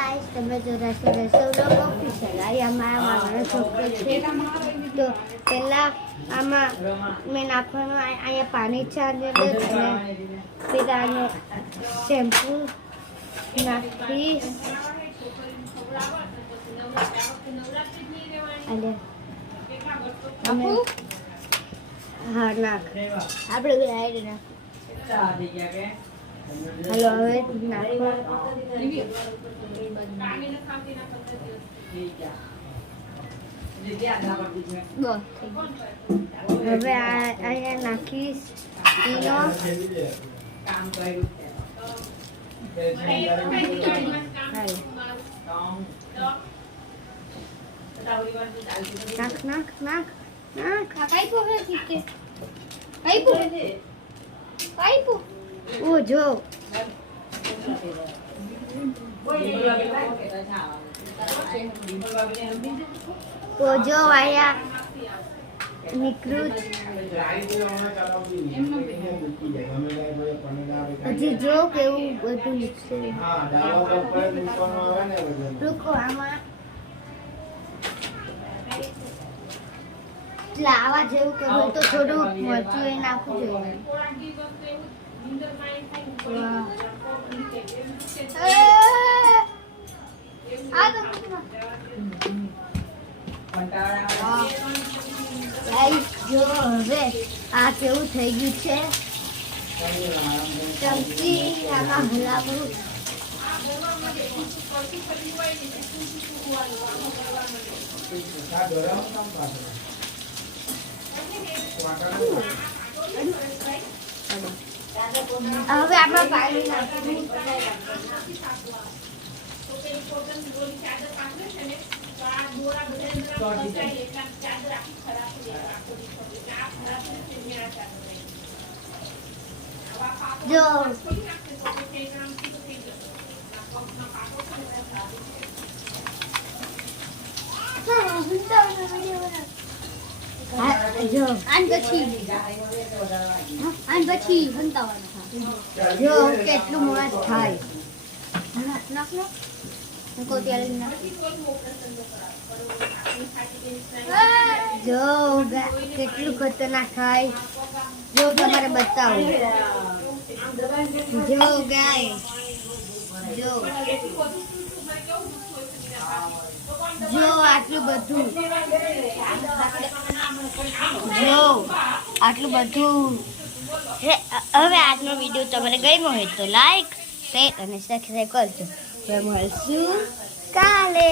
Guys તમે જો રસોડા ઓફિસર આયા મારા છોકરો છે તો પહેલા આમાં મેં નાખવાનું આયા પાણી છે અને फिर आने शैम्पू नाखीस અને હા નાખ આપણે બે આઈ નાખ हेलो હવે નાખો હવે અહીંયા નાખીશ ઈનો કામ નાખ નાખ નાખ નાખ કાઈ પોહે ઠીક કાઈ પો ઓ જો ઓ જો આયા નીકળું હજી જો કેવું બધું છે રૂકો આમાં લાવા જેવું કે હોય તો થોડું મરચું એ નાખવું જોઈએ જો હવે આ કેવું થઈ ગયું છે ચમચી આમાં હલાવું હવે આપણે પાણી નાખીશું જો જો આન પછી હંતાવાનું જો કેટલું મસ્ત થાય નાખ લો જો કેટલું ખતરનાક થાય જો તમારે બતાવું જો ગાય જો જો આટલું બધું જો આટલું બધું હવે આજનો વિડીયો તમને ગમ્યો હોય તો લાઈક શેર અને સબસ્ક્રાઈબ કરજો મળશું કાલે.